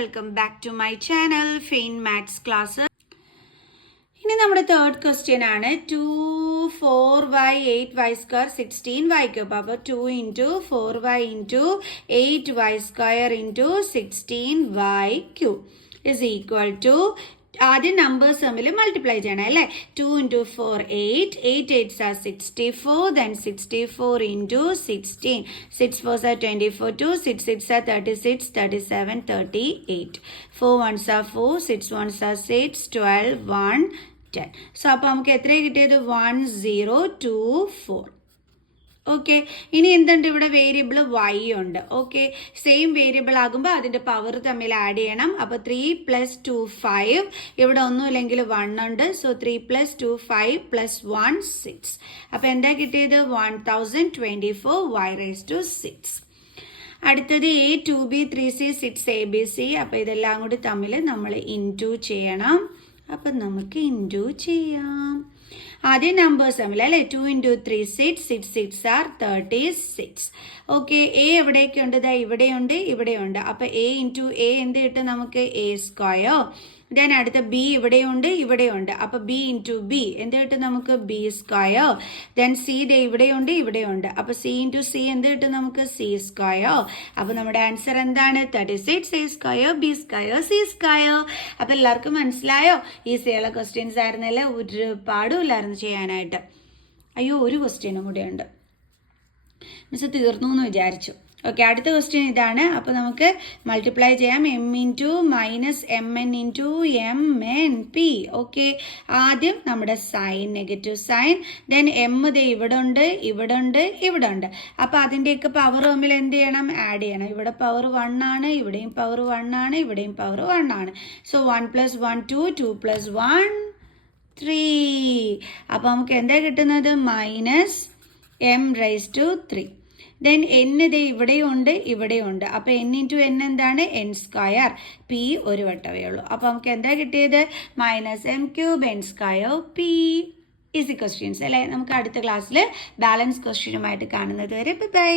welcome back to my channel Fain Maths Classes. ഇനി നമ്മുടെ third question ആണ് 2 4y 8y square 16y cube. അപ്പോൾ 2 into 4y into 8y square into 16y cube is equal to ആദ്യം numbers തമ്മിൽ multiply ചെയ്യണം അല്ലേ. 2 into 4 8, 8 8s are 64, then 64 into 16, 6 4s are 24, 2 6 6 are 36, 37 38, 4 1s are 4, 6 1s are 6, 12 1 10. So അപ്പോൾ നമുക്ക് എത്രയാണ് കിട്ടിയത്? 1 0 2 4. Okay, ഇനി എന്തുണ്ട് ഇവിടെ? വേരിയബിൾ y ഉണ്ട്. ഓക്കെ, സെയിം വേരിയബിൾ ആകുമ്പോൾ അതിൻ്റെ പവർ തമ്മിൽ ആഡ് ചെയ്യണം. അപ്പോൾ 3 + 2 5, ഇവിടെ ഒന്നുമില്ലെങ്കിൽ 1 ഉണ്ട്. സോ 3 + 2 5 + 1 6. അപ്പോൾ എന്താ കിട്ടിയത്? 1024y6. അടുത്തത് a 2b 3c 6abc. അപ്പോൾ ഇതെല്ലാം കൂടി തമ്മിൽ നമ്മൾ ഇൻറ്റു ചെയ്യണം. അപ്പം നമുക്ക് ഇൻറ്റു ചെയ്യാം. ആദ്യം നമ്പേഴ്സ് തമ്മിൽ അല്ലേ. 2 into 3 6, 6 6 are 36. ഓക്കെ, എ എവിടെയൊക്കെ ഉണ്ട്? ഇതാ ഇവിടെയുണ്ട്, ഇവിടെയുണ്ട്. അപ്പോൾ a into a എന്ത് കിട്ടും നമുക്ക്? a square. ദെൻ അടുത്ത ബി ഇവിടെയുണ്ട്, ഇവിടെയുണ്ട്. അപ്പോൾ ബി ഇൻറ്റു ബി എന്ത് കിട്ടും നമുക്ക്? B square. Then C day ഇവിടെയുണ്ട്, ഇവിടെയുണ്ട്. അപ്പോൾ സി ഇൻറ്റു സി എന്ത് കിട്ടും നമുക്ക്? C square. അപ്പോൾ നമ്മുടെ ആൻസർ എന്താണ്? 36 a square B square C square. അപ്പോൾ എല്ലാവർക്കും മനസ്സിലായോ? ഈസിയുള്ള ക്വസ്റ്റ്യൻസ് ആയിരുന്നല്ലേ, ഒരുപാടും ഇല്ലായിരുന്നു ചെയ്യാനായിട്ട്. അയ്യോ, ഒരു ക്വസ്റ്റ്യനും കൂടെ ഉണ്ട്. മിസ് തീർന്നു എന്ന് വിചാരിച്ചു. ഓക്കെ, അടുത്ത ക്വസ്റ്റ്യൻ ഇതാണ്. അപ്പോൾ നമുക്ക് മൾട്ടിപ്ലൈ ചെയ്യാം. m into minus M N into M N P. Okay, ആദ്യം നമ്മുടെ sign, negative sign. Then M ദേ ഇവിടെ ഉണ്ട്, ഇവിടെ ഉണ്ട്, ഇവിടെ ഉണ്ട്. അപ്പോൾ അതിൻ്റെയൊക്കെ പവർ തമ്മിൽ എന്ത് ചെയ്യണം? ആഡ് ചെയ്യണം. ഇവിടെ പവർ 1 ആണ്, ഇവിടെയും പവർ 1 ആണ്, ഇവിടെയും പവർ 1 ആണ്. സോ 1 + 1 2, 2 + 1 3. അപ്പോൾ നമുക്ക് എന്താ കിട്ടുന്നത്? -m⁻³ ദെൻ n ഇത് ഇവിടെയുണ്ട്, ഇവിടെയുണ്ട്. അപ്പോൾ n ഇൻറ്റു n എന്താണ്? n square. പി ഒരു വട്ടമേ ഉള്ളൂ. അപ്പോൾ നമുക്ക് എന്താ കിട്ടിയത്? -m³ n square P. Easy questions അല്ലേ. നമുക്ക് അടുത്ത ക്ലാസ്സിൽ ബാലൻസ് ക്വസ്റ്റ്യനുമായിട്ട് കാണുന്നത് വരെ ബൈ.